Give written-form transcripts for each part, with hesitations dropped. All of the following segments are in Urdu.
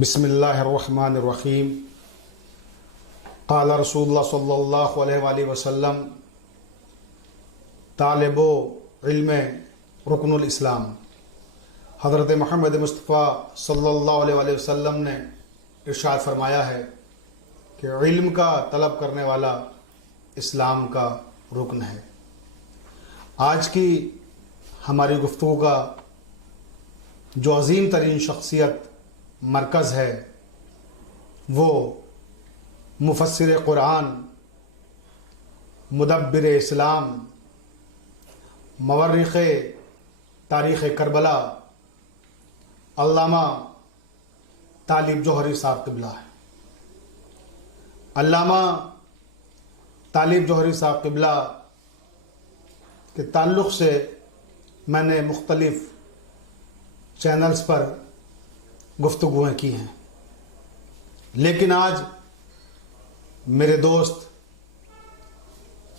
بسم اللہ الرحمن الرحیم قال رسول اللہ صلی اللہ علیہ وآلہ وسلم طالب علم رکن الاسلام۔ حضرت محمد مصطفیٰ صلی اللہ علیہ وآلہ وسلم نے ارشاد فرمایا ہے کہ علم کا طلب کرنے والا اسلام کا رکن ہے۔ آج کی ہماری گفتگو کا جو عظیم ترین شخصیت مرکز ہے وہ مفسر قرآن، مدبر اسلام، مورخ تاریخ کربلا علامہ طالب جوہری صاحب قبلہ ہے۔ علامہ طالب جوہری صاحب قبلہ کے تعلق سے میں نے مختلف چینلز پر گفتگویں کی ہیں، لیکن آج میرے دوست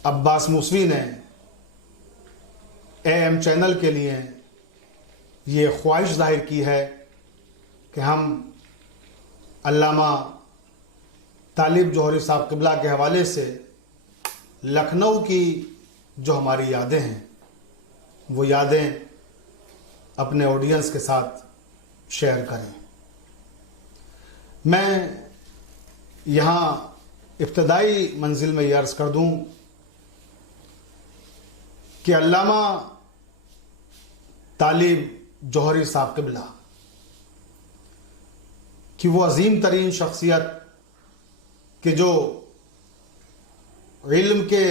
عباس موسوی نے AM چینل کے لیے یہ خواہش ظاہر کی ہے کہ ہم علامہ طالب جوہری صاحب قبلہ کے حوالے سے لکھنؤ کی جو ہماری یادیں ہیں وہ یادیں اپنے آڈینس کے ساتھ شیئر کریں۔ میں یہاں ابتدائی منزل میں یہ عرض کر دوں کہ علامہ طالب جوہری صاحب قبلہ کی وہ عظیم ترین شخصیت کہ جو علم کے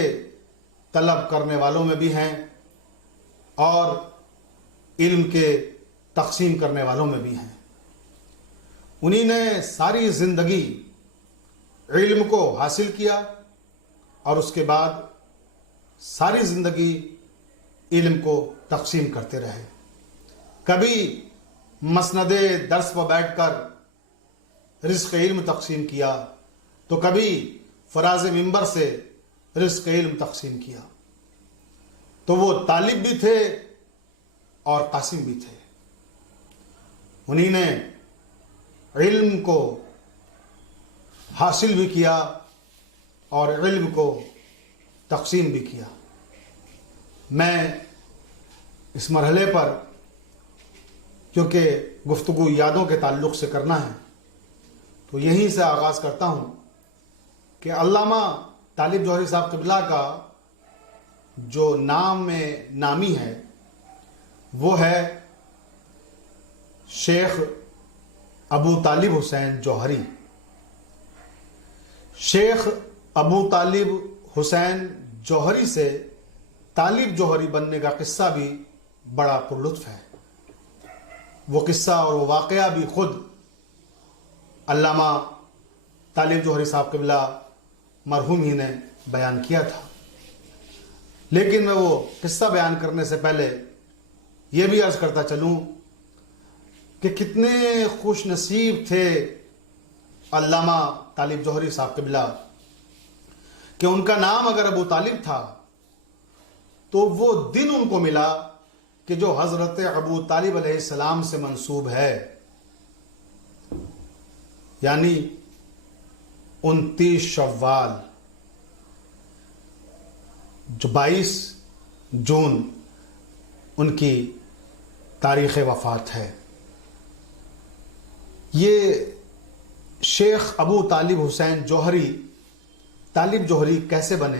طلب کرنے والوں میں بھی ہیں اور علم کے تقسیم کرنے والوں میں بھی ہیں، انہی نے ساری زندگی علم کو حاصل کیا اور اس کے بعد ساری زندگی علم کو تقسیم کرتے رہے۔ کبھی مسند درس پر بیٹھ کر رزق علم تقسیم کیا تو کبھی فراز منبر سے رزق علم تقسیم کیا۔ تو وہ طالب بھی تھے اور قاسم بھی تھے۔ انہی نے علم کو حاصل بھی کیا اور علم کو تقسیم بھی کیا۔ میں اس مرحلے پر کیونکہ گفتگو یادوں کے تعلق سے کرنا ہے تو یہیں سے آغاز کرتا ہوں کہ علامہ طالب جوہری صاحب قبلہ کا جو نام میں نامی ہے وہ ہے شیخ ابو طالب حسین جوہری۔ شیخ ابو طالب حسین جوہری سے طالب جوہری بننے کا قصہ بھی بڑا پرلطف ہے۔ وہ قصہ اور وہ واقعہ بھی خود علامہ طالب جوہری صاحب قبلہ مرحوم ہی نے بیان کیا تھا، لیکن میں وہ قصہ بیان کرنے سے پہلے یہ بھی عرض کرتا چلوں کہ کتنے خوش نصیب تھے علامہ طالب جوہری صاحب قبلہ کہ ان کا نام اگر ابو طالب تھا تو وہ دن ان کو ملا کہ جو حضرت ابو طالب علیہ السلام سے منسوب ہے، یعنی 29 شوال جو 22 جون ان کی تاریخ وفات ہے۔ یہ شیخ ابو طالب حسین جوہری طالب جوہری کیسے بنے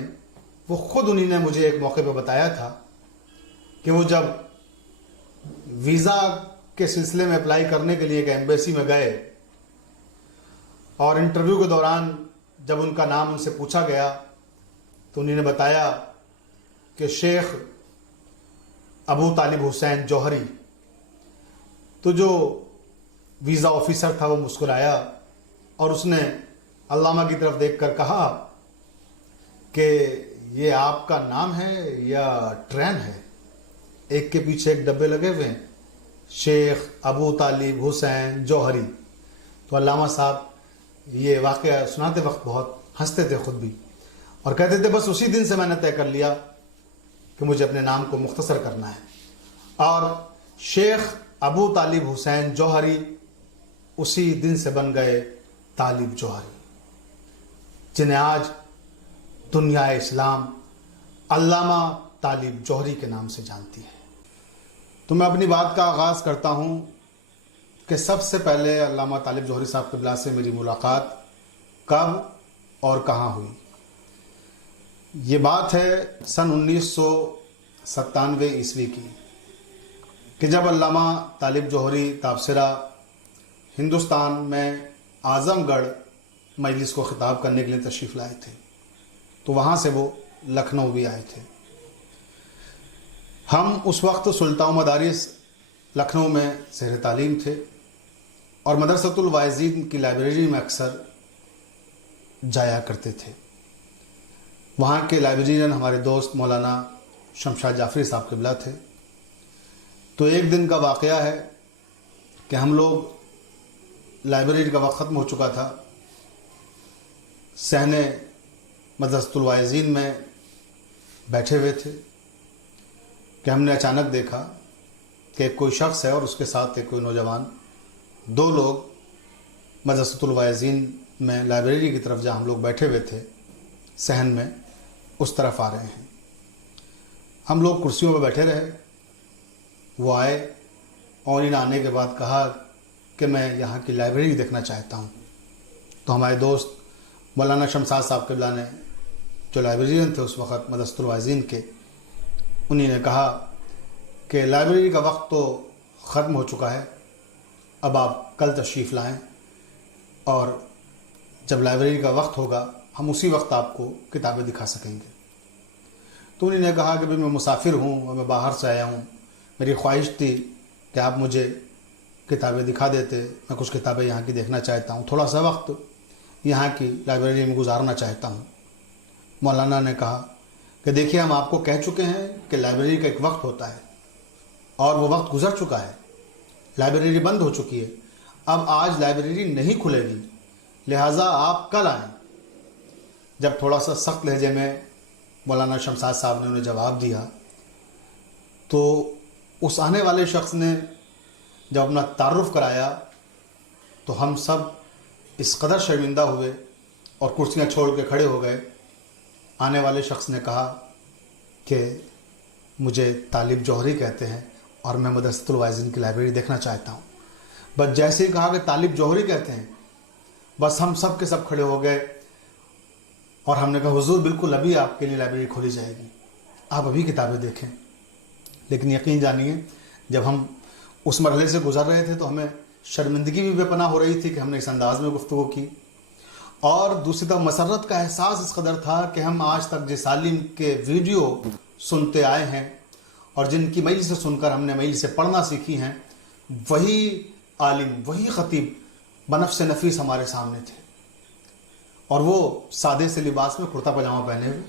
وہ خود انہی نے مجھے ایک موقع پہ بتایا تھا کہ وہ جب ویزا کے سلسلے میں اپلائی کرنے کے لیے ایک ایمبیسی میں گئے اور انٹرویو کے دوران جب ان کا نام ان سے پوچھا گیا تو انہی نے بتایا کہ شیخ ابو طالب حسین جوہری۔ تو جو ویزا آفیسر تھا وہ مسکرایا اور اس نے علامہ کی طرف دیکھ کر کہا کہ یہ آپ کا نام ہے یا ٹرین ہے؟ ایک کے پیچھے ایک ڈبے لگے ہوئے ہیں، شیخ ابو طالب حسین جوہری۔ تو علامہ صاحب یہ واقعہ سناتے وقت بہت ہنستے تھے خود بھی اور کہتے تھے بس اسی دن سے میں نے طے کر لیا کہ مجھے اپنے نام کو مختصر کرنا ہے۔ اور شیخ ابو طالب حسین جوہری اسی دن سے بن گئے طالب جوہری، جنہیں آج دنیا اسلام علامہ طالب جوہری کے نام سے جانتی ہے۔ تو میں اپنی بات کا آغاز کرتا ہوں کہ سب سے پہلے علامہ طالب جوہری صاحب قبلہ سے میری ملاقات کب اور کہاں ہوئی۔ یہ بات ہے سن 1997 عیسوی کی، کہ جب علامہ طالب جوہری تابصرہ ہندوستان میں اعظم گڑھ مجلس کو خطاب کرنے کے لیے تشریف لائے تھے، تو وہاں سے وہ لکھنؤ بھی آئے تھے۔ ہم اس وقت سلطان مدارس لکھنؤ میں زیر تعلیم تھے اور مدرسۃ الواعظین کی لائبریری میں اکثر جایا کرتے تھے۔ وہاں کے لائبریرین ہمارے دوست مولانا شمشاد جعفری صاحب قبلہ تھے۔ تو ایک دن کا واقعہ ہے کہ ہم لوگ لائبریری کا وقت ختم ہو چکا تھا، صحن مدرسۃ الواعظین میں بیٹھے ہوئے تھے کہ ہم نے اچانک دیکھا کہ کوئی شخص ہے اور اس کے ساتھ ایک کوئی نوجوان، دو لوگ مدرسۃ الواعظین میں لائبریری کی طرف جہاں ہم لوگ بیٹھے ہوئے تھے صحن میں، اس طرف آ رہے ہیں۔ ہم لوگ کرسیوں پہ بیٹھے رہے، وہ آئے اور انہیں آنے کے بعد کہا کہ میں یہاں کی لائبریری دیکھنا چاہتا ہوں۔ تو ہمارے دوست مولانا شمشاد صاحب قبلہ نے، جو لائبریرین تھے اس وقت مدرسۃ الواعظین کے، انہیں نے کہا کہ لائبریری کا وقت تو ختم ہو چکا ہے، اب آپ کل تشریف لائیں اور جب لائبریری کا وقت ہوگا ہم اسی وقت آپ کو کتابیں دکھا سکیں گے۔ تو انہوں نے کہا کہ میں مسافر ہوں اور میں باہر سے آیا ہوں، میری خواہش تھی کہ آپ مجھے کتابیں دکھا دیتے، میں کچھ کتابیں یہاں کی دیکھنا چاہتا ہوں، تھوڑا سا وقت یہاں کی لائبریری میں گزارنا چاہتا ہوں۔ مولانا نے کہا کہ دیکھیے، ہم آپ کو کہہ چکے ہیں کہ لائبریری کا ایک وقت ہوتا ہے اور وہ وقت گزر چکا ہے، لائبریری بند ہو چکی ہے، اب آج لائبریری نہیں کھلے گی، لہٰذا آپ کل آئیں۔ جب تھوڑا سا سخت لہجے میں مولانا شمشاد صاحب نے انہیں جواب دیا، تو اس آنے والے شخص نے جب اپنا تعارف کرایا تو ہم سب اس قدر شرمندہ ہوئے اور کرسیاں چھوڑ کے کھڑے ہو گئے۔ آنے والے شخص نے کہا کہ مجھے طالب جوہری کہتے ہیں اور میں مدرسۃ الواعظین کی لائبریری دیکھنا چاہتا ہوں۔ بس جیسے ہی کہا کہ طالب جوہری کہتے ہیں، بس ہم سب کے سب کھڑے ہو گئے اور ہم نے کہا حضور بالکل ابھی آپ کے لیے لائبریری کھولی جائے گی، آپ ابھی کتابیں دیکھیں۔ لیکن یقین جانیے، جب ہم اس مرحلے سے گزر رہے تھے تو ہمیں شرمندگی بھی بے پناہ ہو رہی تھی کہ ہم نے اس انداز میں گفتگو کی، اور دوسری طرف مسرت کا احساس اس قدر تھا کہ ہم آج تک جس عالم کے ویڈیو سنتے آئے ہیں اور جن کی مجلس سے سن کر ہم نے مجلس سے پڑھنا سیکھی ہیں، وہی عالم، وہی خطیب بنفس نفیس ہمارے سامنے تھے، اور وہ سادے سے لباس میں کرتا پاجامہ پہنے ہوئے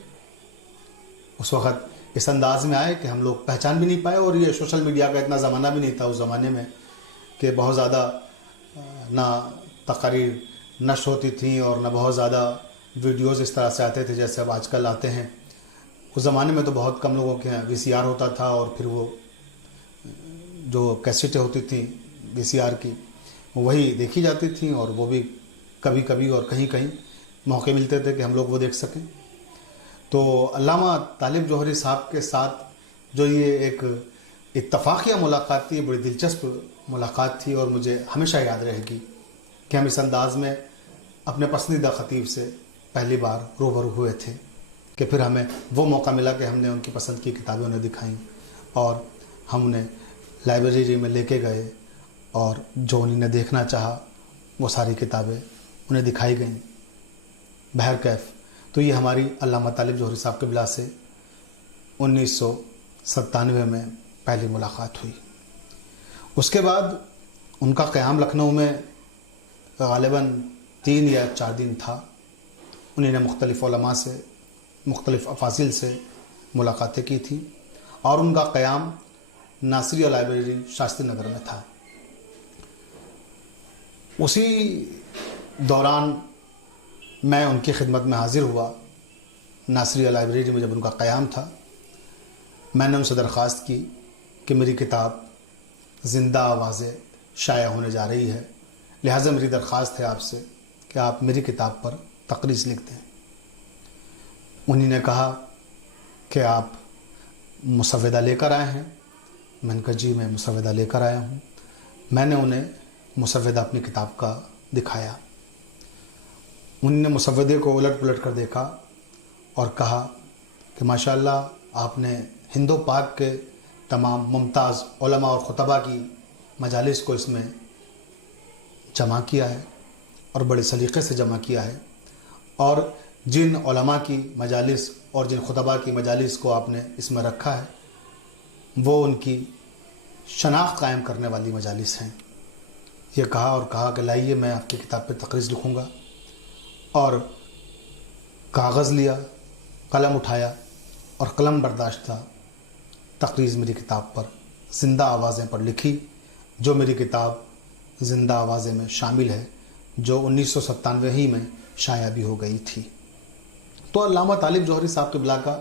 اس وقت اس انداز میں آئے کہ ہم لوگ پہچان بھی نہیں پائے۔ اور یہ سوشل میڈیا کا اتنا زمانہ بھی نہیں تھا اس زمانے میں کہ بہت زیادہ نہ تقاریر نشر ہوتی تھیں اور نہ بہت زیادہ ویڈیوز اس طرح سے آتے تھے جیسے اب آج کل آتے ہیں۔ اس زمانے میں تو بہت کم لوگوں کے وی سی آر ہوتا تھا، اور پھر وہ جو کیسٹیں ہوتی تھیں وی سی آر کی، وہی دیکھی جاتی تھیں، اور وہ بھی کبھی کبھی اور کہیں کہیں موقع ملتے تھے کہ ہم لوگ وہ دیکھ سکیں۔ تو علامہ طالب جوہری صاحب کے ساتھ جو یہ ایک اتفاقیہ ملاقات تھی، بڑی دلچسپ ملاقات تھی، اور مجھے ہمیشہ یاد رہے گی کہ ہم اس انداز میں اپنے پسندیدہ خطیب سے پہلی بار روبرو ہوئے تھے، کہ پھر ہمیں وہ موقع ملا کہ ہم نے ان کی پسند کی کتابیں انہیں دکھائیں اور ہم انہیں لائبریری میں لے کے گئے، اور جو انہیں نے دیکھنا چاہا وہ ساری کتابیں انہیں دکھائی گئیں۔ بہرکیف تو یہ ہماری علامہ طالب جوہری صاحب قبلہ سے 1997 میں پہلی ملاقات ہوئی۔ اس کے بعد ان کا قیام لکھنؤ میں غالباً 3 یا 4 دن تھا۔ انہیں نے مختلف علماء سے، مختلف افاضل سے ملاقاتیں کی تھیں، اور ان کا قیام ناصریہ لائبریری شاستری نگر میں تھا۔ اسی دوران میں ان کی خدمت میں حاضر ہوا۔ ناصریہ لائبریری میں جب ان کا قیام تھا، میں نے ان سے درخواست کی کہ میری کتاب زندہ آوازیں شائع ہونے جا رہی ہے، لہٰذا میری درخواست ہے آپ سے کہ آپ میری کتاب پر تقریض لکھ دیں۔ انہی نے کہا کہ آپ مسودہ لے کر آئے ہیں؟ میں نے کہا جی میں مسودہ لے کر آیا ہوں۔ میں نے انہیں مسودہ اپنی کتاب کا دکھایا۔ انہوں نے مسودے کو الٹ پلٹ کر دیکھا اور کہا کہ ماشاءاللہ آپ نے ہند و پاک کے تمام ممتاز علماء اور خطباء کی مجالس کو اس میں جمع کیا ہے اور بڑے سلیقے سے جمع کیا ہے، اور جن علماء کی مجالس اور جن خطباء کی مجالس کو آپ نے اس میں رکھا ہے وہ ان کی شناخت قائم کرنے والی مجالس ہیں۔ یہ کہا اور کہا کہ لائیے میں آپ کی کتاب پہ تقریض لکھوں گا، اور کاغذ لیا، قلم اٹھایا اور قلم برداشت تھا، تقریض میری کتاب پر زندہ آوازیں پر لکھی، جو میری کتاب زندہ آوازیں میں شامل ہے، جو 1997 ہی میں شائع بھی ہو گئی تھی۔ تو علامہ طالب جوہری صاحب قبلہ کا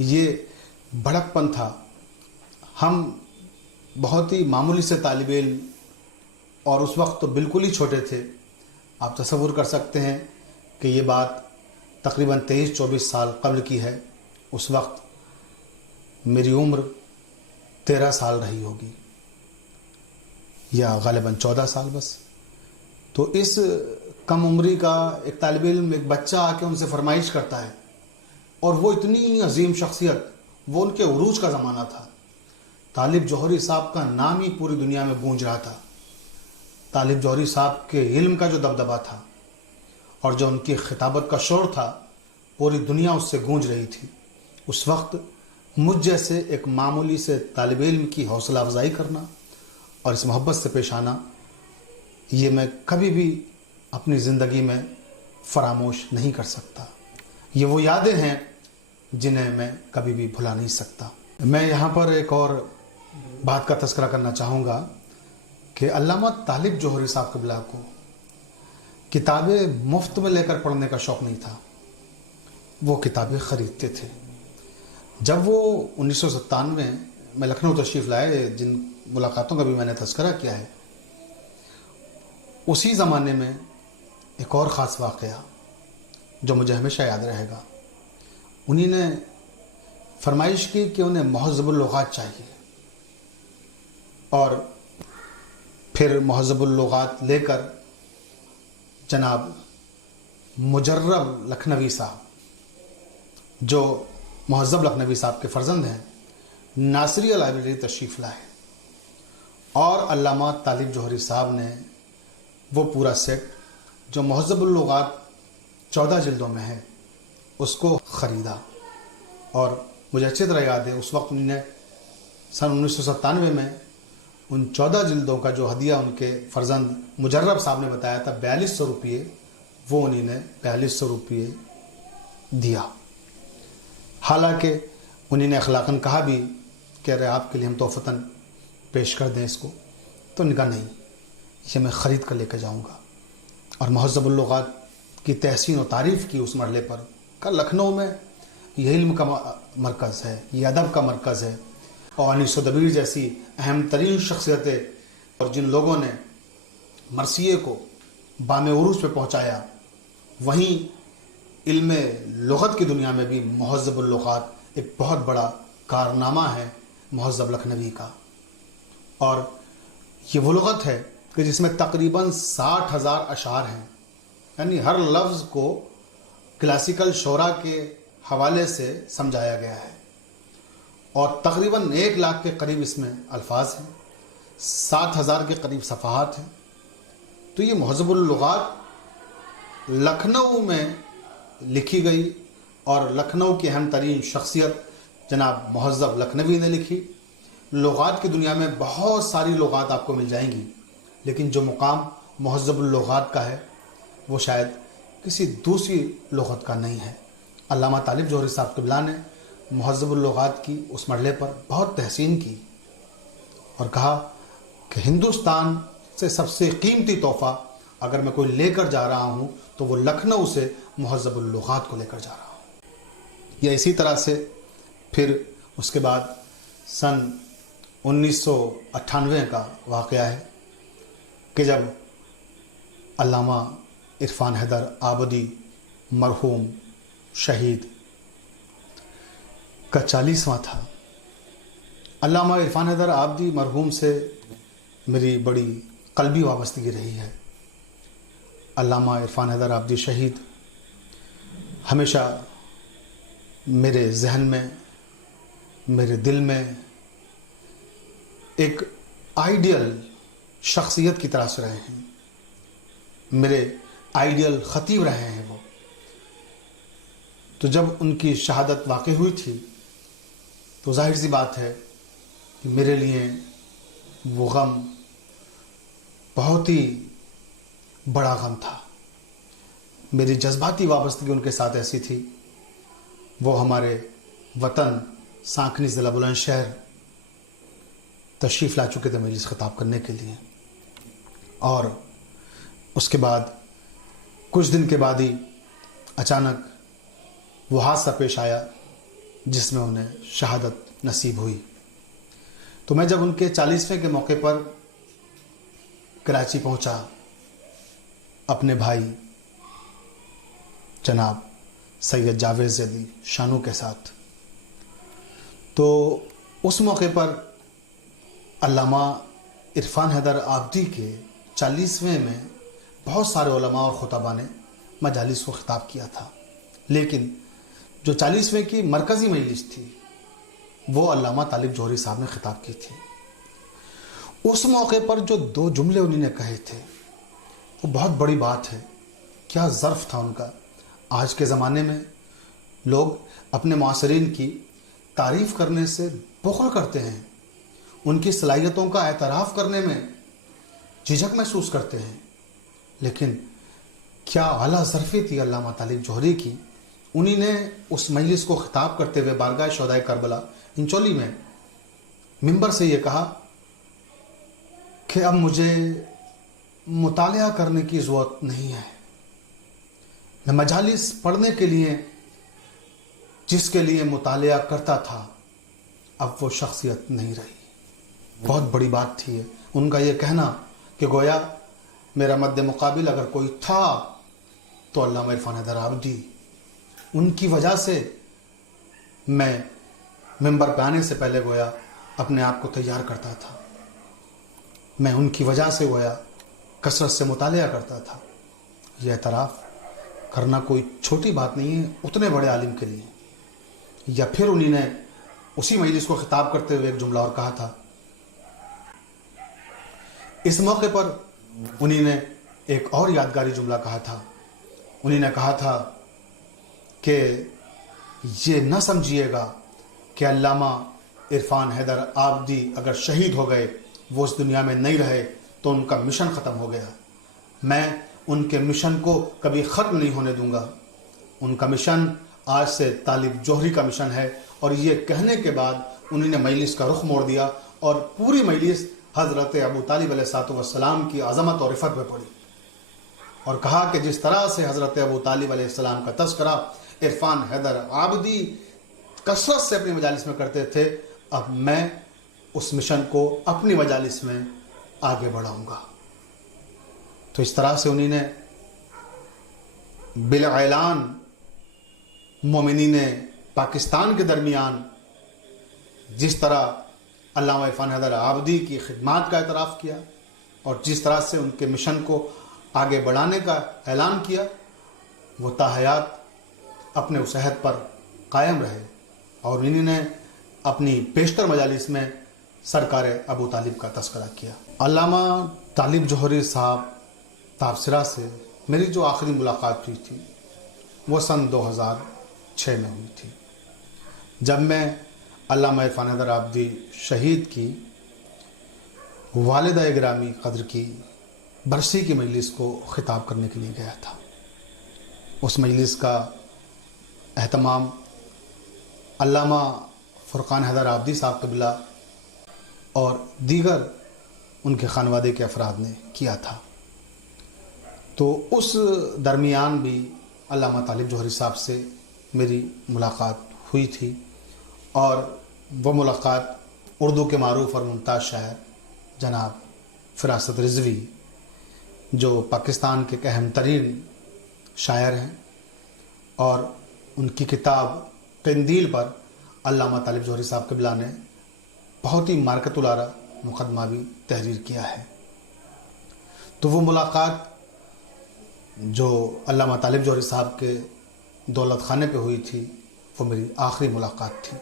یہ بھڑک پن تھا۔ ہم بہت ہی معمولی سے طالب علم، اور اس وقت تو بالکل ہی چھوٹے تھے۔ آپ تصور کر سکتے ہیں کہ یہ بات تقریباً 23-24 سال قبل کی ہے۔ اس وقت میری عمر 13 سال رہی ہوگی، یا غالباً 14 سال بس۔ تو اس کم عمری کا ایک طالب علم، ایک بچہ آ کے ان سے فرمائش کرتا ہے، اور وہ اتنی عظیم شخصیت، وہ ان کے عروج کا زمانہ تھا۔ طالب جوہری صاحب کا نام ہی پوری دنیا میں گونج رہا تھا۔ طالب جوہری صاحب کے علم کا جو دبدبہ تھا اور جو ان کی خطابت کا شور تھا، پوری دنیا اس سے گونج رہی تھی۔ اس وقت مجھ جیسے ایک معمولی سے طالب علم کی حوصلہ افزائی کرنا اور اس محبت سے پیش آنا، یہ میں کبھی بھی اپنی زندگی میں فراموش نہیں کر سکتا۔ یہ وہ یادیں ہیں جنہیں میں کبھی بھی بھلا نہیں سکتا۔ میں یہاں پر ایک اور بات کا تذکرہ کرنا چاہوں گا کہ علامہ طالب جوہری صاحب قبلہ کو کتابیں مفت میں لے کر پڑھنے کا شوق نہیں تھا، وہ کتابیں خریدتے تھے۔ جب وہ 1997 میں لکھنؤ تشریف لائے، جن ملاقاتوں کا بھی میں نے تذکرہ کیا ہے، اسی زمانے میں ایک اور خاص واقعہ جو مجھے ہمیشہ یاد رہے گا۔ انہی نے فرمائش کی کہ انہیں مہذب اللغات چاہیے، اور پھر مہذب اللغات لے کر جناب مجرب لکھنوی صاحب، جو مہذب لکھنوی صاحب کے فرزند ہیں، ناصریہ لائبریری تشریف لائے، اور علامہ طالب جوہری صاحب نے وہ پورا سیٹ جو مہذب اللغات 14 جلدوں میں ہے اس کو خریدا۔ اور مجھے اچھی طرح یاد ہے اس وقت انہوں نے سن 1997 میں ان 14 جلدوں کا جو ہدیہ ان کے فرزند مجرب صاحب نے بتایا تھا 4200 روپیے، وہ انہوں نے 4200 روپیے دیا۔ حالانکہ انہوں نے اخلاقاً کہا بھی کہ ارے آپ کے لیے ہم تحفتاً پیش کر دیں اس کو، تو ان کا نہیں، یہ میں خرید کر لے کے جاؤں گا۔ اور مہذب اللغات کی تحسین و تعریف کی اس مرحلے پر کہ لکھنؤ میں یہ علم کا مرکز ہے، یہ ادب کا مرکز ہے، اور انیس و دبیر جیسی اہم ترین شخصیتیں اور جن لوگوں نے مرثیے کو بام عروج پہ پہنچایا، وہیں علم لغت کی دنیا میں بھی مہذب اللغات ایک بہت بڑا کارنامہ ہے مہذب لکھنوی کا۔ اور یہ وہ لغت ہے کہ جس میں تقریباً 60,000 اشعار ہیں، یعنی ہر لفظ کو کلاسیکل شعراء کے حوالے سے سمجھایا گیا ہے، اور تقریباً 1 لاکھ کے قریب اس میں الفاظ ہیں، 7,000 کے قریب صفحات ہیں۔ تو یہ مہذب اللغات لکھنؤ میں لکھی گئی، اور لکھنؤ کی اہم ترین شخصیت جناب مہذب لکھنوی نے لکھی۔ لغات کی دنیا میں بہت ساری لغات آپ کو مل جائیں گی، لیکن جو مقام مہذب اللغات کا ہے وہ شاید کسی دوسری لغت کا نہیں ہے۔ علامہ طالب جوہری صاحب قبلہ نے مہذب اللغات کی اس مرحلے پر بہت تحسین کی، اور کہا کہ ہندوستان سے سب سے قیمتی تحفہ اگر میں کوئی لے کر جا رہا ہوں تو وہ لکھنؤ سے مہذب اللغات کو لے کر جا رہا ہوں۔ یا اسی طرح سے پھر اس کے بعد سن 1998 کا واقعہ ہے کہ جب علامہ عرفان حیدر آبدی مرحوم شہید کا 40واں تھا۔ علامہ عرفان حیدر آبدی مرحوم سے میری بڑی قلبی وابستگی رہی ہے۔ علامہ عرفان حیدر آبدی شہید ہمیشہ میرے ذہن میں، میرے دل میں ایک آئیڈیل شخصیت کی طرح سے رہے ہیں، میرے آئیڈیل خطیب رہے ہیں وہ۔ تو جب ان کی شہادت واقع ہوئی تھی تو ظاہر سی بات ہے کہ میرے لیے وہ غم بہت ہی بڑا غم تھا۔ میری جذباتی وابستگی ان کے ساتھ ایسی تھی، وہ ہمارے وطن سانکنی ضلع بلند شہر تشریف لا چکے تھے مجلس خطاب کرنے کے لیے، اور اس کے بعد کچھ دن کے بعد ہی اچانک وہ حادثہ پیش آیا جس میں انہیں شہادت نصیب ہوئی۔ تو میں جب ان کے 40ویں کے موقع پر کراچی پہنچا اپنے بھائی جناب سید جاوید زیدی شانو کے ساتھ، تو اس موقع پر علامہ عرفان حیدر آبدی کے 40ویں میں بہت سارے علماء اور خطباء نے مجالس کو خطاب کیا تھا، لیکن جو 40ویں کی مرکزی مجلس تھی وہ علامہ طالب جوہری صاحب نے خطاب کی تھی۔ اس موقع پر جو 2 جملے انہوں نے کہے تھے وہ بہت بڑی بات ہے۔ کیا ظرف تھا ان کا۔ آج کے زمانے میں لوگ اپنے معاصرین کی تعریف کرنے سے بخل کرتے ہیں، ان کی صلاحیتوں کا اعتراف کرنے میں جھجک محسوس کرتے ہیں، لیکن کیا اعلیٰ ظرفی تھی علامہ طالب جوہری کی۔ انہی نے اس مجلس کو خطاب کرتے ہوئے بارگاہ شہدائے کربلا انچولی میں منبر سے یہ کہا کہ اب مجھے مطالعہ کرنے کی ضرورت نہیں ہے، میں مجالس پڑھنے کے لیے جس کے لیے مطالعہ کرتا تھا اب وہ شخصیت نہیں رہی۔ بہت بڑی بات تھی ان کا یہ کہنا کہ گویا میرا مد مقابل اگر کوئی تھا تو علامہ عرفان حیدر آبدی، ان کی وجہ سے میں منبر پہ آنے سے پہلے گویا اپنے آپ کو تیار کرتا تھا، میں ان کی وجہ سے گویا کثرت سے مطالعہ کرتا تھا۔ یہ اعتراف کرنا کوئی چھوٹی بات نہیں ہے اتنے بڑے عالم کے لیے۔ یا پھر انہی نے اسی مجلس کو خطاب کرتے ہوئے ایک جملہ اور کہا تھا۔ اس موقع پر انہی نے ایک اور یادگاری جملہ کہا تھا۔ انہی نے کہا تھا کہ یہ نہ سمجھیے گا کہ علامہ عرفان حیدر آبدی اگر شہید ہو گئے، وہ اس دنیا میں نہیں رہے تو ان کا مشن ختم ہو گیا۔ میں ان کے مشن کو کبھی ختم نہیں ہونے دوں گا۔ ان کا مشن آج سے طالب جوہری کا مشن ہے۔ اور یہ کہنے کے بعد انہوں نے مجلس کا رخ موڑ دیا اور پوری مجلس حضرت ابو طالب علیہ السلام کی عظمت اور عفت میں پڑی، اور کہا کہ جس طرح سے حضرت ابو طالب علیہ السلام کا تذکرہ عرفان حیدر آبدی کثرت سے اپنی مجالس میں کرتے تھے، اب میں اس مشن کو اپنی مجالس میں آگے بڑھاؤں گا۔ تو اس طرح سے انہی نے بالاعلان مومنین پاکستان کے درمیان جس طرح علامہ عرفان حیدر آبدی کی خدمات کا اعتراف کیا اور جس طرح سے ان کے مشن کو آگے بڑھانے کا اعلان کیا، وہ تاحیات اپنے اس عہد پر قائم رہے، اور انہی نے اپنی بیشتر مجالس میں سرکار ابو طالب کا تذکرہ کیا۔ علامہ طالب جوہری صاحب تابصرہ سے میری جو آخری ملاقات ہوئی تھی وہ سن 2006 میں ہوئی تھی، جب میں علامہ عرفان حیدر آبدی شہید کی والدہ گرامی قدر کی برسی کی مجلس کو خطاب کرنے کے لیے گیا تھا۔ اس مجلس کا اہتمام علامہ فرقان حیدر آبدی صاحب قبلہ اور دیگر ان کے خانوادے کے افراد نے کیا تھا۔ تو اس درمیان بھی علامہ طالب جوہری صاحب سے میری ملاقات ہوئی تھی، اور وہ ملاقات اردو کے معروف اور ممتاز شاعر جناب فراست رضوی جو پاکستان کے ایک اہم ترین شاعر ہیں، اور ان کی کتاب قندیل پر علامہ طالب جوہری صاحب قبلہ نے بہت ہی مارکت الارا مقدمہ بھی تحریر کیا ہے۔ تو وہ ملاقات جو علامہ طالب جوہری صاحب کے دولت خانے پہ ہوئی تھی، وہ میری آخری ملاقات تھی۔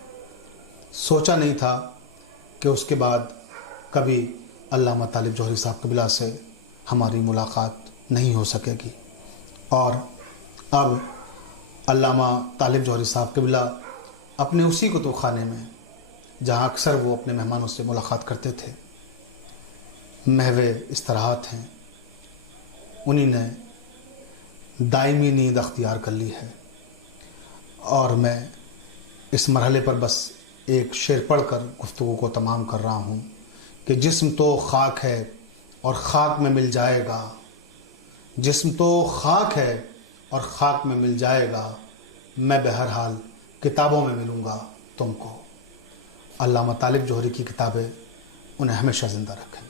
سوچا نہیں تھا کہ اس کے بعد کبھی علامہ طالب جوہری صاحب قبلہ سے ہماری ملاقات نہیں ہو سکے گی، اور اب علامہ طالب جوہری صاحب قبلہ اپنے اسی کتب خانے میں، جہاں اکثر وہ اپنے مہمانوں سے ملاقات کرتے تھے، محو استراحت ہیں، انہی نے دائمی نیند اختیار کر لی ہے۔ اور میں اس مرحلے پر بس ایک شعر پڑھ کر گفتگو کو تمام کر رہا ہوں کہ جسم تو خاک ہے اور خاک میں مل جائے گا، جسم تو خاک ہے اور خاک میں مل جائے گا، میں بہرحال کتابوں میں ملوں گا تم کو۔ علامہ طالب جوہری کی کتابیں انہیں ہمیشہ زندہ رکھیں۔